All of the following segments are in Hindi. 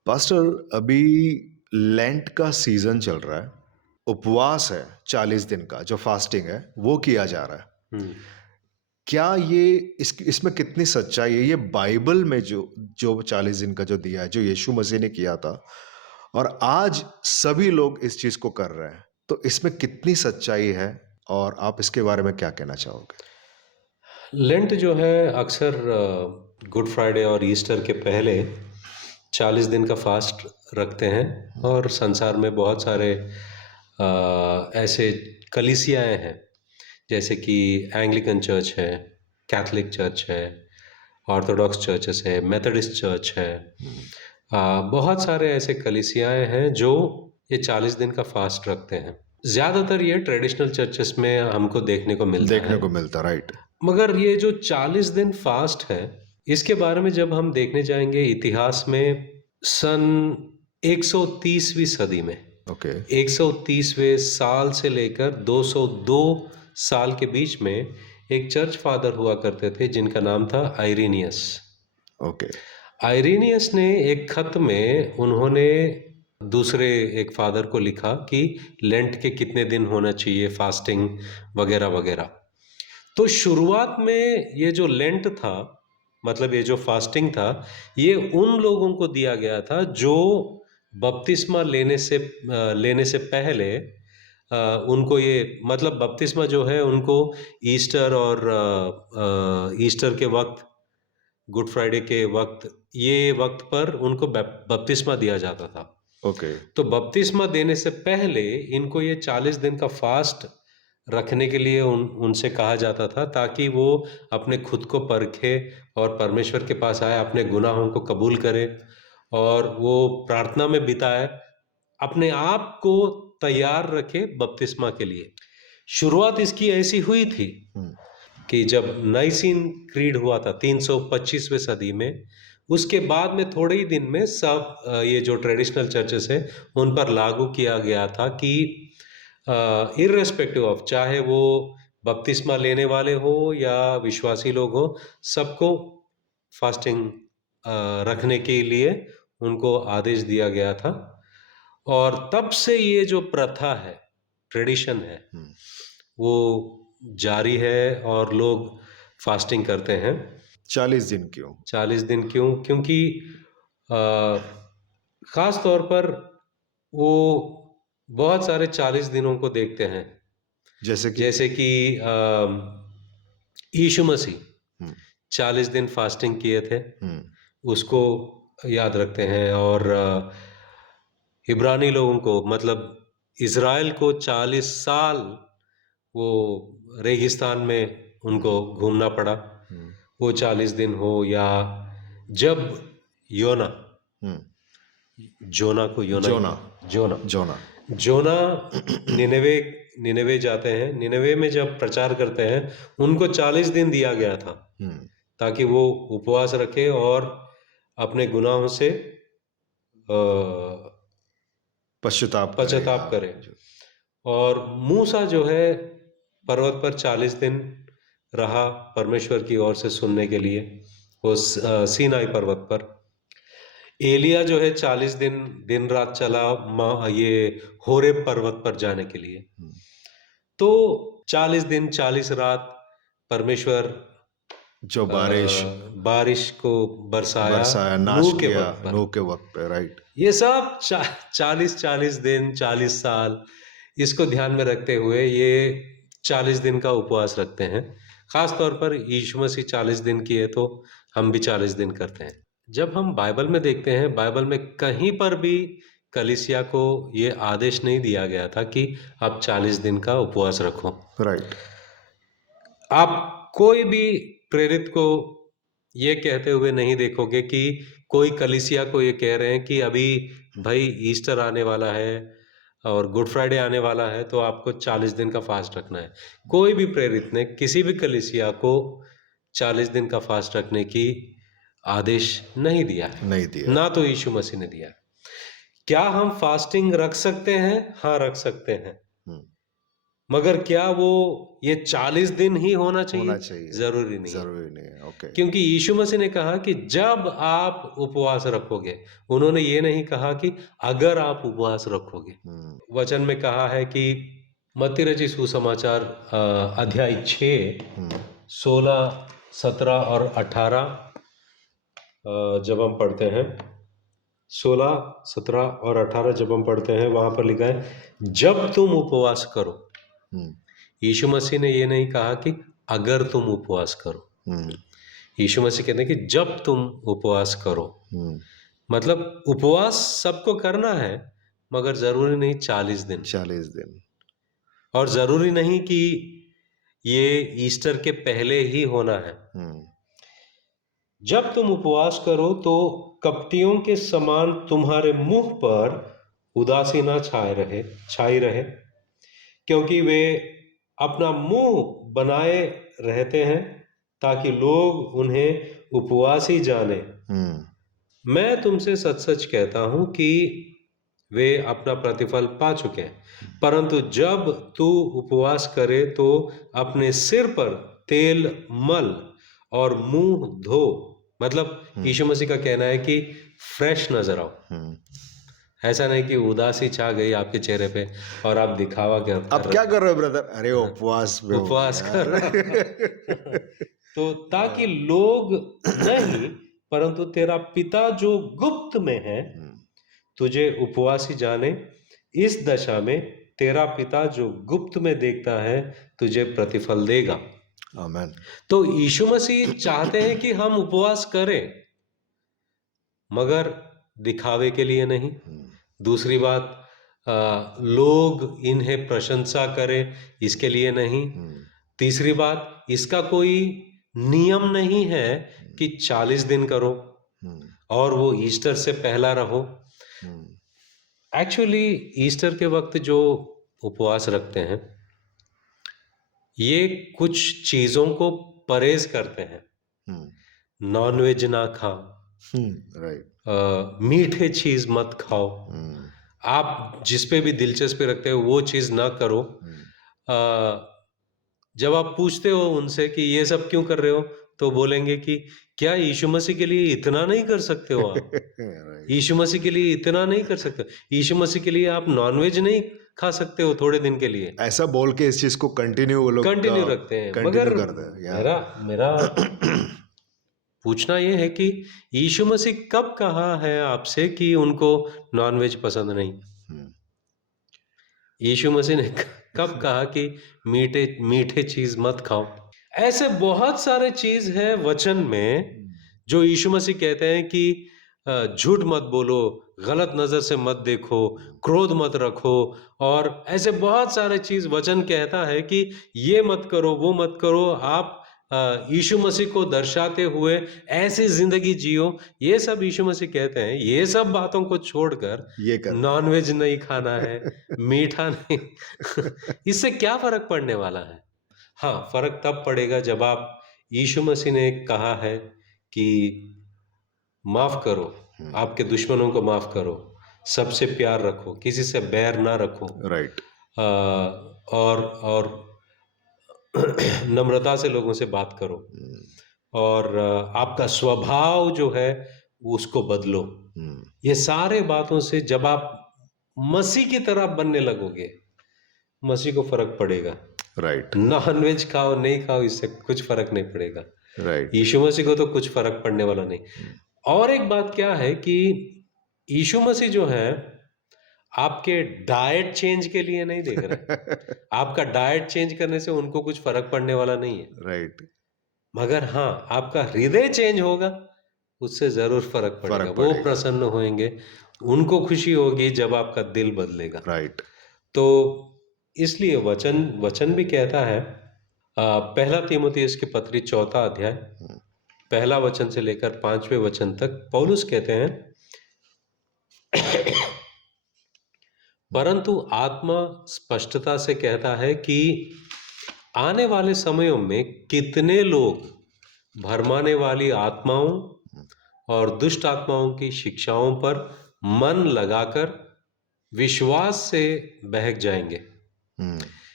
पास्टर, अभी लेंट का सीजन चल रहा है। उपवास है 40 दिन का, जो फास्टिंग है वो किया जा रहा है। हम्म। क्या ये इसमें कितनी सच्चाई है? ये बाइबल में जो जो 40 दिन का जो दिया है, जो यीशु मसीह ने किया था, और आज सभी लोग इस चीज को कर रहे हैं, तो इसमें कितनी सच्चाई है और आप इसके बारे में क्या कहना चाहोगे? लेंट जो है अक्सर गुड फ्राइडे और ईस्टर के पहले 40 दिन का फास्ट रखते हैं। और संसार में बहुत सारे ऐसे कलीसियाएं हैं, जैसे कि एंग्लिकन चर्च है, कैथलिक चर्च है, ऑर्थोडॉक्स चर्चेस है, मेथोडिस्ट चर्च है। बहुत सारे ऐसे कलीसियाएं हैं जो ये 40 दिन का फास्ट रखते हैं। ज़्यादातर ये ट्रेडिशनल चर्चेस में हमको देखने को मिलता देखने है। को मिलता, राइट? मगर ये जो 40 दिन फास्ट है, इसके बारे में जब हम देखने जाएंगे इतिहास में, सन 130वीं सदी में, ओके। 130वें साल से लेकर 202 साल के बीच में एक चर्च फादर हुआ करते थे जिनका नाम था आइरेनियस। ओके। आइरेनियस ने एक खत में उन्होंने दूसरे एक फादर को लिखा कि लेंट के कितने दिन होना चाहिए, फास्टिंग वगैरह वगैरह। तो शुरुआत में ये जो लेंट था, मतलब ये जो फास्टिंग था, ये उन लोगों को दिया गया था जो बपतिस्मा लेने से पहले उनको ये, मतलब बपतिस्मा जो है उनको ईस्टर और ईस्टर के वक्त, गुड फ्राइडे के वक्त, ये वक्त पर उनको बपतिस्मा दिया जाता था। ओके। तो बपतिस्मा देने से पहले इनको ये 40 दिन का फास्ट रखने के लिए उनसे कहा जाता था, ताकि वो अपने खुद को परखे और परमेश्वर के पास आए, अपने गुनाहों को कबूल करे और वो प्रार्थना में बिताए, अपने आप को तैयार रखे बपतिस्मा के लिए। शुरुआत इसकी ऐसी हुई थी कि जब नाइसीन क्रीड हुआ था 325वें सदी में, उसके बाद में थोड़े ही दिन में सब ये जो ट्रेडिशनल चर्चेस हैं उन पर लागू किया गया था कि इर्रेस्पेक्टिव ऑफ, चाहे वो बपतिस्मा लेने वाले हो या विश्वासी लोग हो, सबको फास्टिंग रखने के लिए उनको आदेश दिया गया था। और तब से ये जो प्रथा है, ट्रेडिशन है, वो जारी है और लोग फास्टिंग करते हैं। 40 दिन क्यों? 40 दिन क्यों? क्योंकि अ, खास तौर पर वो बहुत सारे 40 दिनों को देखते हैं, जैसे कि? जैसे कि यीशु मसीह 40 दिन फास्टिंग किए थे, उसको याद रखते हैं। और इब्रानी लोगों को, मतलब इज़राइल को 40 साल वो रेगिस्तान में उनको घूमना पड़ा, वो 40 दिन हो, या जब योना, जोना को योना जोना। जोना जोना। जोना निनवे निनवे जाते हैं। निनवे में जब प्रचार करते हैं, उनको 40 दिन दिया गया था ताकि वो उपवास रखे और अपने गुनाहों से पश्चाताप करे। और मूसा जो है पर्वत पर 40 दिन रहा परमेश्वर की ओर से सुनने के लिए, वो सीनाई पर्वत पर। एलिया जो है 40 दिन दिन रात चला ये होरेब पर्वत पर जाने के लिए। तो 40 दिन 40 रात परमेश्वर जो बारिश को बरसाया नाश नूह के किया वक्त पर। नूह के वक्त पे, राइट? ये सब 40 दिन 40 साल, इसको ध्यान में रखते हुए ये 40 दिन का उपवास रखते हैं। खास तौर पर यीशु मसीह 40 दिन किए, तो हम भी 40 दिन करते हैं। जब हम बाइबल में देखते हैं, बाइबल में कहीं पर भी कलीसिया को ये आदेश नहीं दिया गया था कि आप 40 दिन का उपवास रखो। राइट। आप कोई भी प्रेरित को ये कहते हुए नहीं देखोगे कि कोई कलीसिया को ये कह रहे हैं कि अभी भाई ईस्टर आने वाला है और गुड फ्राइडे आने वाला है, तो आपको 40 दिन का फास्ट रखना है। कोई भी प्रेरित ने किसी भी कलीसिया को 40 दिन का फास्ट रखने की आदेश नहीं दिया है, नहीं दिया। ना तो यीशु मसीह ने दिया। क्या हम फास्टिंग रख सकते हैं? हाँ, रख सकते हैं। मगर क्या वो ये 40 दिन ही होना होना चाहिए? चाहिए। जरूरी नहीं है। ज़रूरी नहीं है, ओके। क्योंकि यीशु मसीह ने कहा कि जब आप उपवास रखोगे, उन्होंने ये नहीं कहा कि अगर आप उपवास रखोगे। हुँ, वचन में कहा है कि मत्ती रचित सुसमाचार अध्याय 6, हुँ, 16, 17 और 18 जब हम पढ़ते हैं, 16, 17 और 18 जब हम पढ़ते हैं, वहां पर लिखा है, जब तुम उपवास करो। हुँ, यीशु मसीह ने ये नहीं कहा कि अगर तुम उपवास करो। हुँ, यीशु मसीह कहते हैं कि जब तुम उपवास करो। हुँ, मतलब उपवास सबको करना है, मगर जरूरी नहीं 40 दिन। 40 दिन। और जरूरी नहीं कि ये ईस्टर के पहले ही होना है। हुँ, जब तुम उपवास करो तो कपटियों के समान तुम्हारे मुंह पर उदासी ना छाई रहे, क्योंकि वे अपना मुंह बनाए रहते हैं ताकि लोग उन्हें उपवासी जाने। हुँ, मैं तुमसे सच सच कहता हूं कि वे अपना प्रतिफल पा चुके हैं। परंतु जब तू उपवास करे तो अपने सिर पर तेल मल और मुंह धो। मतलब हुँ, यीशु मसीह का कहना है कि फ्रेश नजर आओ। हुँ। ऐसा नहीं कि उदासी छा गई आपके चेहरे पे और आप दिखावा कर अब क्या रहे कर रहे हो ब्रदर? अरे हो। उपवास में हूँ उपवास कर यार। रहा तो ताकि लोग नहीं, परंतु तेरा पिता जो गुप्त में है हुँ, तुझे उपवासी जाने। इस दशा में तेरा पिता जो गुप्त में देखता है तुझे प्रतिफल देगा। आमेन। तो यीशु मसीह चाहते हैं कि हम उपवास करें, मगर दिखावे के लिए नहीं। हुँ, दूसरी बात, लोग इन्हें प्रशंसा करें इसके लिए नहीं। हुँ, तीसरी बात, इसका कोई नियम नहीं है कि 40 दिन करो हुँ, और वो ईस्टर से पहला रहो। हुँ, एक्चुअली ईस्टर के वक्त जो उपवास रखते हैं, ये कुछ चीजों को परहेज करते हैं। हुँ, नॉनवेज ना खाओ, हुँ, राइट। मीठे चीज मत खाओ, हुँ, आप जिस पे भी दिलचस्पी रखते हो वो चीज ना करो। हुँ, अ, जब आप पूछते हो उनसे कि ये सब क्यों कर रहे हो, तो बोलेंगे कि क्या यीशु मसीह के लिए इतना नहीं कर सकते हो आप? राइट। यीशु मसीह के लिए इतना नहीं कर सकते? यीशु मसीह के लिए आप नॉनवेज नहीं खा सकते हो थोड़े दिन के लिए? ऐसा बोल के इस चीज़ को कंटिन्यू वो लोग कंटिन्यू रखते हैं। कंटिन्यू मगर करते हैं, या मेरा मेरा पूछना ये है कि यीशु मसीह कब कहा है आपसे कि उनको नॉनवेज पसंद नहीं? हुँ, यीशु मसीह ने कब कहा कि मीठे मीठे चीज मत खाओ? ऐसे बहुत सारे चीज है वचन में हुँ, जो यीशु मसीह कहते हैं कि झूठ मत बोलो, गलत नजर से मत देखो, क्रोध मत रखो, और ऐसे बहुत सारे चीज वचन कहता है कि ये मत करो, वो मत करो। आप यीशु मसीह को दर्शाते हुए ऐसी जिंदगी जियो। ये सब यीशु मसीह कहते हैं। ये सब बातों को छोड़कर ये करो। नॉनवेज नहीं खाना है, मीठा नहीं इससे क्या फर्क पड़ने वाला है? हाँ, फर्क तब पड़ेगा जब आप, यीशु मसीह ने कहा है कि माफ करो, हुँ, आपके दुश्मनों को माफ करो, सबसे प्यार रखो, किसी से बैर ना रखो, राइट। और नम्रता से लोगों से बात करो, हुँ, और आपका स्वभाव जो है उसको बदलो। हुँ, ये सारे बातों से जब आप मसीह की तरह बनने लगोगे, मसीह को फर्क पड़ेगा। राइट, नॉनवेज खाओ नहीं खाओ इससे कुछ फर्क नहीं पड़ेगा। राइट। यीशु मसीह को तो कुछ फर्क पड़ने वाला नहीं। हुँ, और एक बात क्या है कि यीशु मसीह जो है आपके डाइट चेंज के लिए नहीं देख रहे हैं। आपका डाइट चेंज करने से उनको कुछ फर्क पड़ने वाला नहीं है। राइट, मगर हाँ, आपका हृदय चेंज होगा, उससे जरूर फर्क पड़ेगा। फ़र्क वो पड़ेगा। प्रसन्न होंगे, उनको खुशी होगी जब आपका दिल बदलेगा। राइट। तो इसलिए वचन वचन भी कहता है, पहला तीमुथियुस की पत्री 4 अध्याय हुँ, पहला वचन से लेकर 5वें वचन तक पौलुस कहते हैं, हुँ, परंतु आत्मा स्पष्टता से कहता है कि आने वाले समयों में कितने लोग भरमाने वाली आत्माओं हुँ, और दुष्ट आत्माओं की शिक्षाओं पर मन लगाकर विश्वास से बहक जाएंगे। हुँ,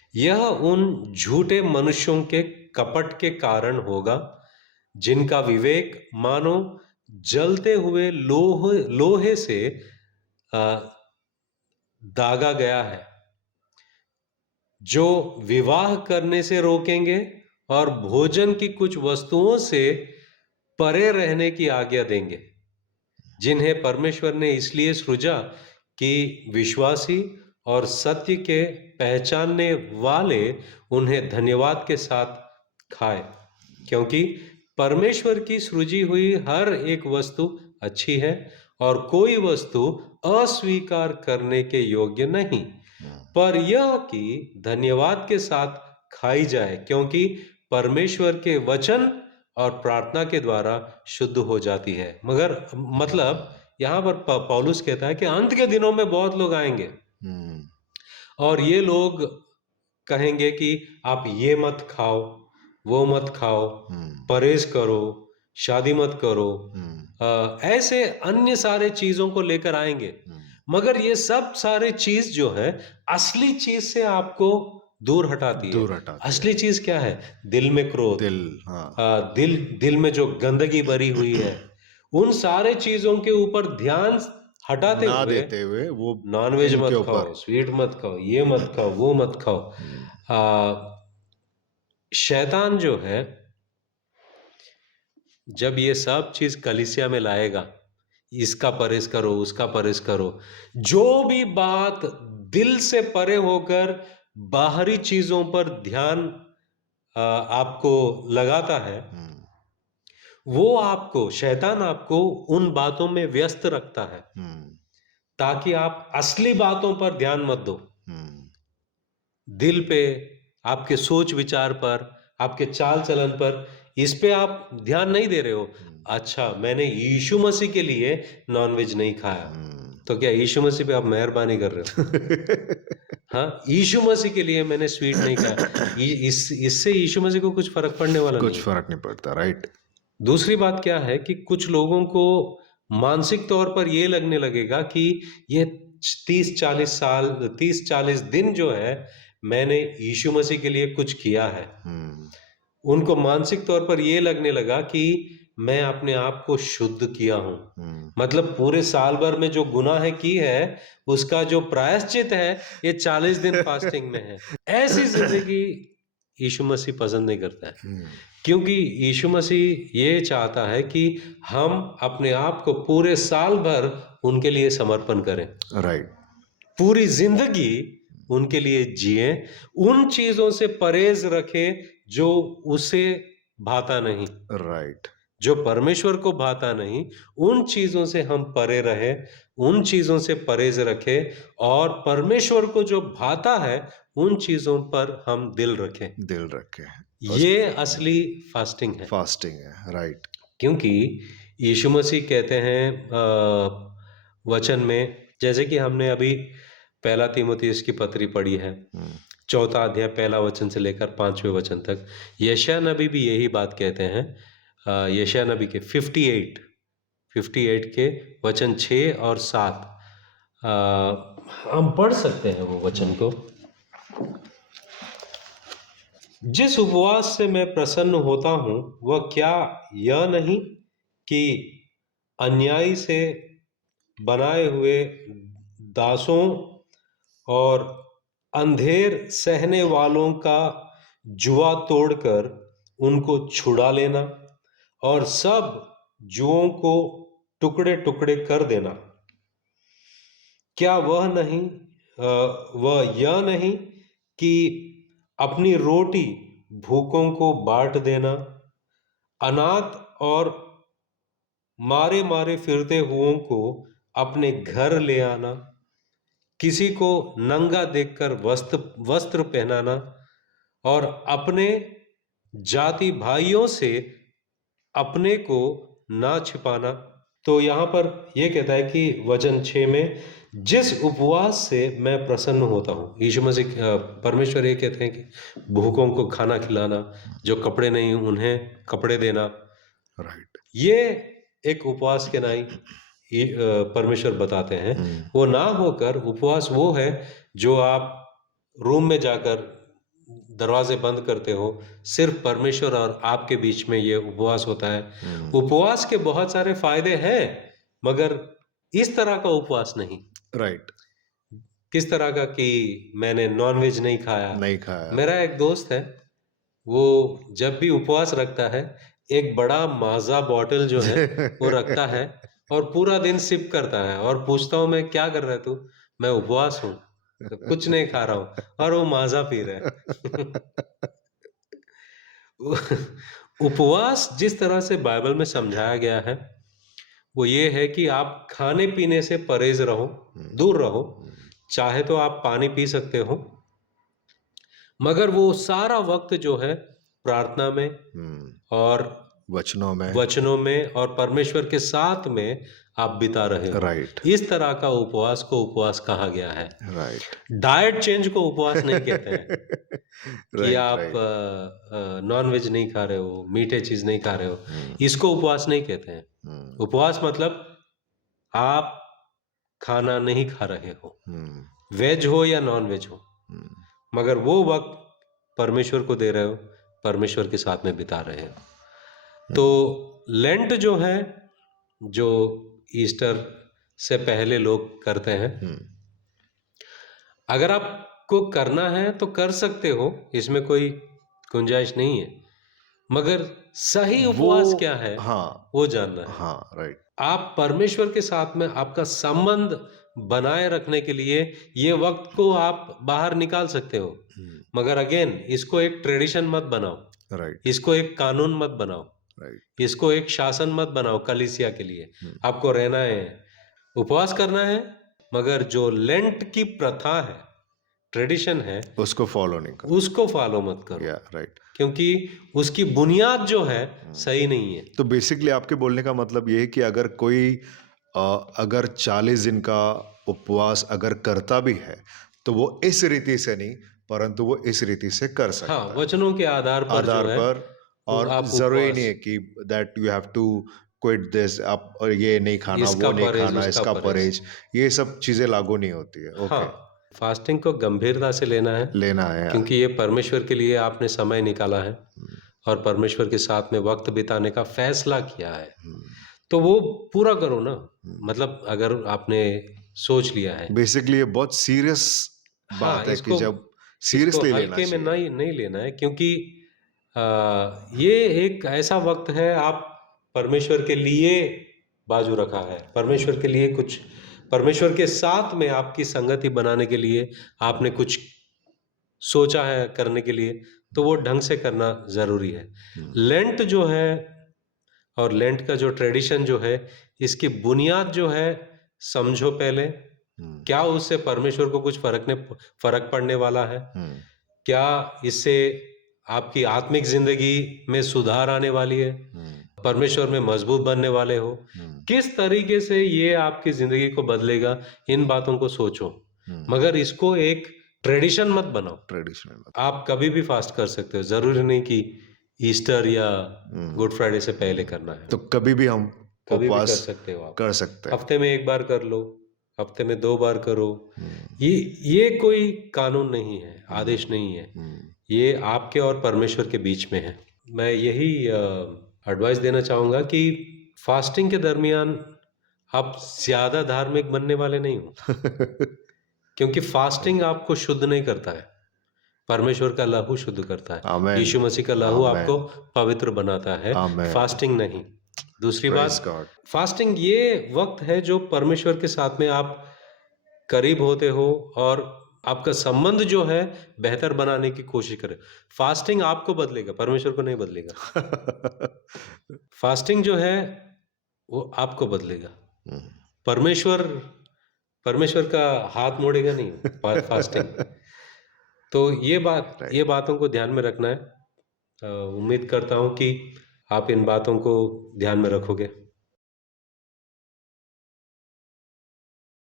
यह उन झूठे मनुष्यों के कपट के कारण होगा जिनका विवेक मानो जलते हुए लोहे से अ, दागा गया है, जो विवाह करने से रोकेंगे और भोजन की कुछ वस्तुओं से परे रहने की आज्ञा देंगे, जिन्हें परमेश्वर ने इसलिए सृजा कि विश्वासी और सत्य के पहचानने वाले उन्हें धन्यवाद के साथ खाए, क्योंकि परमेश्वर की सृजी हुई हर एक वस्तु अच्छी है और कोई वस्तु अस्वीकार करने के योग्य नहीं, पर यह कि धन्यवाद के साथ खाई जाए, क्योंकि परमेश्वर के वचन और प्रार्थना के द्वारा शुद्ध हो जाती है। मगर मतलब यहाँ पर पौलुस कहता है कि अंत के दिनों में बहुत लोग आएंगे हम्म, और ये लोग कहेंगे कि आप ये मत खाओ, वो मत खाओ, परहेज करो, शादी मत करो, ऐसे अन्य सारे चीजों को लेकर आएंगे। मगर ये सब सारे चीज जो है असली चीज से आपको दूर हटाती है। दूर हटाती है। असली चीज क्या है? दिल में क्रोध, दिल, हाँ, दिल में जो गंदगी भरी हुई है, उन सारे चीजों के ऊपर ध्यान हटाते ना हुए देते हुए वो नॉनवेज इनके मत ऊपर। खाओ, स्वीट मत खाओ, ये मत खाओ, वो मत खाओ। शैतान जो है जब ये सब चीज कलीसिया में लाएगा, इसका परहेज करो, उसका परहेज करो, जो भी बात दिल से परे होकर बाहरी चीजों पर ध्यान आपको लगाता है, वो आपको, शैतान आपको उन बातों में व्यस्त रखता है ताकि आप असली बातों पर ध्यान मत दो। दिल पे, आपके सोच विचार पर, आपके चाल चलन पर, इस पे आप ध्यान नहीं दे रहे हो। अच्छा, मैंने यीशु मसीह के लिए नॉनवेज नहीं खाया, तो क्या यीशु मसीह पे आप मेहरबानी कर रहे हो? हाँ, यीशु मसीह के लिए मैंने स्वीट नहीं खाया, इससे यीशु मसीह को कुछ फर्क पड़ने वाला नहीं कुछ है। फर्क नहीं पड़ता, राइट। दूसरी बात क्या है कि कुछ लोगों को मानसिक तौर पर ये लगने लगेगा कि ये 30-40 दिन जो है मैंने यीशु मसीह के लिए कुछ किया है। उनको मानसिक तौर पर ये लगने लगा कि मैं अपने आप को शुद्ध किया हूं, मतलब पूरे साल भर में जो गुनाह की है उसका जो प्रायश्चित है ये 40 दिन फास्टिंग में है। ऐसी जिंदगी यीशु मसीह पसंद नहीं करता है, क्योंकि यीशु मसीह ये चाहता है कि हम अपने आप को पूरे साल भर उनके लिए समर्पण करें, राइट। पूरी जिंदगी उनके लिए जिए, उन चीजों से परहेज रखें जो उसे भाता नहीं, राइट। जो परमेश्वर को भाता नहीं, उन चीजों से हम परे रहे, उन चीजों से परहेज रखें और परमेश्वर को जो भाता है उन चीजों पर हम दिल रखें। दिल रखे। ये असली फास्टिंग है। फास्टिंग है, राइट। क्योंकि यीशु मसीह कहते हैं वचन में, जैसे कि हमने अभी पहला तीमुथियुस की पत्री पढ़ी है, 4 अध्याय 1 वचन से लेकर 5वें वचन तक, यशायाह नबी भी यही बात कहते हैं। यशायाह नबी के 58 के वचन 6 और 7 हम पढ़ सकते हैं वो वचन को। जिस उपवास से मैं प्रसन्न होता हूं वह क्या यह नहीं कि अन्यायी से बनाए हुए दासों और अंधेर सहने वालों का जुआ तोड़कर उनको छुड़ा लेना और सब जुओं को टुकड़े टुकड़े कर देना? क्या वह यह नहीं कि अपनी रोटी भूखों को बांट देना, अनाथ और मारे मारे फिरते हुओं को अपने घर ले आना, किसी को नंगा देखकर वस्त्र पहनाना और अपने जाति भाइयों से अपने को ना छिपाना? तो यहाँ पर यह कहता है कि वचन 6 में, जिस उपवास से मैं प्रसन्न होता हूँ, यीशु मसीह परमेश्वर ये कहते हैं कि भूखों को खाना खिलाना, जो कपड़े नहीं उन्हें कपड़े देना, राइट। ये एक उपवास के नाई परमेश्वर बताते हैं। वो ना होकर उपवास वो है जो आप रूम में जाकर दरवाजे बंद करते हो, सिर्फ परमेश्वर और आपके बीच में ये उपवास होता है। हम्म, उपवास के बहुत सारे फायदे हैं, मगर इस तरह का उपवास नहीं। राइट। किस तरह का कि मैंने नॉनवेज नहीं खाया। नहीं खाया। मेरा एक दोस्त है, वो जब भी उपवास रखता है, एक बड़ा माज़ा बॉटल जो है, वो रखता है और पूरा दिन सिप करता है और पूछता हूँ मैं, क्या कर रहा है तू? मैं उपवास हूँ, तो कुछ नहीं खा रहा हूँ, और वो माज़ा पी रहा है। उपवास जिस तरह से बाइबल में समझाया गया है, वो ये है कि आप खाने-पीने से परहेज़ रहो, हम्म, दूर रहो। चाहे तो आप पानी पी सकते हो, मगर वो सारा वक़्त जो है प्रार्थना में हम्म, और वचनों में। वचनों में और परमेश्वर के साथ में आप बिता रहे हो। राइट। इस तरह का उपवास को उपवास कहा गया है। राइट। डाइट चेंज को उपवास नहीं कहते हैं कि राइट। आप राइट। नॉन-वेज नहीं खा रहे हो, मीठे चीज़ नहीं खा रहे हो। हम्म, इसको उपवास नहीं कहते हैं। हम्म, उपवास मतलब आप खाना नहीं खा रहे हो, हम्म, वेज हो या नॉन-वेज हो, हम्म, मगर वो वक़्त परमेश्वर को दे रहे हो, परमेश्वर के साथ में बिता रहे हो। तो हम्म, लेंट जो है, जो ईस्टर से पहले लोग करते हैं, हम्म। अगर आपको करना है तो कर सकते हो, इसमें कोई गुंजाइश नहीं है। मगर सही वो, उपवास क्या है, हाँ, वो जानना है। हाँ, राइट। आप परमेश्वर के साथ में आपका संबंध बनाए रखने के लिए ये वक्त को आप बाहर निकाल सकते हो, हम्म, मगर अगेन इसको एक ट्रेडिशन मत बनाओ, राइट। इसको एक कानून मत बनाओ, राइट। इसको एक शासन मत बनाओ कलीसिया के लिए। हम्म, आपको रहना है, उपवास करना है, मगर जो लेंट की प्रथा है, ट्रेडिशन है, उसको फॉलो नहीं करना। उसको फॉलो मत करो, या राइट। क्योंकि उसकी बुनियाद जो है सही नहीं है। तो बेसिकली आपके बोलने का मतलब ये है कि अगर कोई अगर 40 दिन का उपवास अगर करता भी है, तो वो इस रीति से नहीं, परंतु वो इस रीति से कर हाँ, सकता है वचनों के आधार पर जो आधार है, पर। वो और आप जरूरी नहीं उपवास, है कि that you have to quit this, आप और ये नहीं खाना, इसका वो नहीं परहेज, खाना, उसका इसका परहेज। परहेज, ये सब चीजें लागू नहीं होती है। ओके। हाँ, फास्टिंग को गंभीरता से लेना है, लेना है। क्योंकि ये परमेश्वर के लिए आपने समय निकाला है हम्म, और परमेश्वर के साथ में वक्त बिताने का फैसला किया है, हम्म, तो वो पूरा करो ना। हम्म। मतलब अगर आपने सोच लिया है, बेसिकली ये बहुत सीरियस हाँ, बात है कि इसको जब इसको सीरियसली लेना हल्के में चाहिए। नहीं नहीं लेना है, क्योंकि ये एक ऐसा वक्त है, आप परमेश्वर के लिए बाजू रखा है, परमेश्वर के लिए कुछ, परमेश्वर के साथ में आपकी संगति बनाने के लिए आपने कुछ सोचा है करने के लिए, तो वो ढंग से करना ज़रूरी है। हम्म, लेंट जो है और लेंट का जो ट्रेडिशन जो है, इसकी बुनियाद जो है, समझो पहले, हम्म, क्या उससे परमेश्वर को कुछ फर्क पड़ने वाला है? हम्म, क्या इससे आपकी आत्मिक जिंदगी में सुधार आने वाली है? हम्म, परमेश्वर में मजबूत बनने वाले हो? हम्म, किस तरीके से ये आपकी जिंदगी को बदलेगा, इन बातों को सोचो, हम्म। मगर इसको एक ट्रेडिशन मत बनाओ। ट्रेडिशनल। आप कभी भी फास्ट कर सकते हो, जरूरी नहीं कि ईस्टर या हम्म, गुड फ्राइडे से पहले करना है। तो कभी भी हम कभी भी कर उपवास सकते हो आप, कर सकते हैं। हफ्ते में एक बार कर लो, हफ्ते में 2 बार करो। हम्म, ये ये कोई कानून नहीं है, हम्म, आदेश नहीं है, हम्म, ये आपके और परमेश्वर के बीच में है। मैं यही एडवाइस देना चाहूँगा कि फास्टिंग के दरमियान आप ज़्यादा धार्मिक बनने वाले नहीं हो, क्योंकि फास्टिंग आपको शुद्ध नहीं करता है, परमेश्वर का लहू शुद्ध करता है। आमेन। यीशु मसीह का लहू आपको आमेन। पवित्र बनाता है, आमेन। फास्टिंग नहीं। दूसरी प्रेज बात, गॉड। फास्टिंग ये वक्त है जो परमेश्वर के साथ में आप करीब होते हो और आपका संबंध जो है बेहतर बनाने की कोशिश करें। फास्टिंग आपको बदलेगा, परमेश्वर को नहीं बदलेगा। फास्टिंग जो है वो आपको बदलेगा। परमेश्वर परमेश्वर का हाथ मोड़ेगा नहीं फास्टिंग। तो ये राइट। बातों को ध्यान में रखना है। उम्मीद करता हूँ कि आप इन बातों को ध्यान में रखोगे।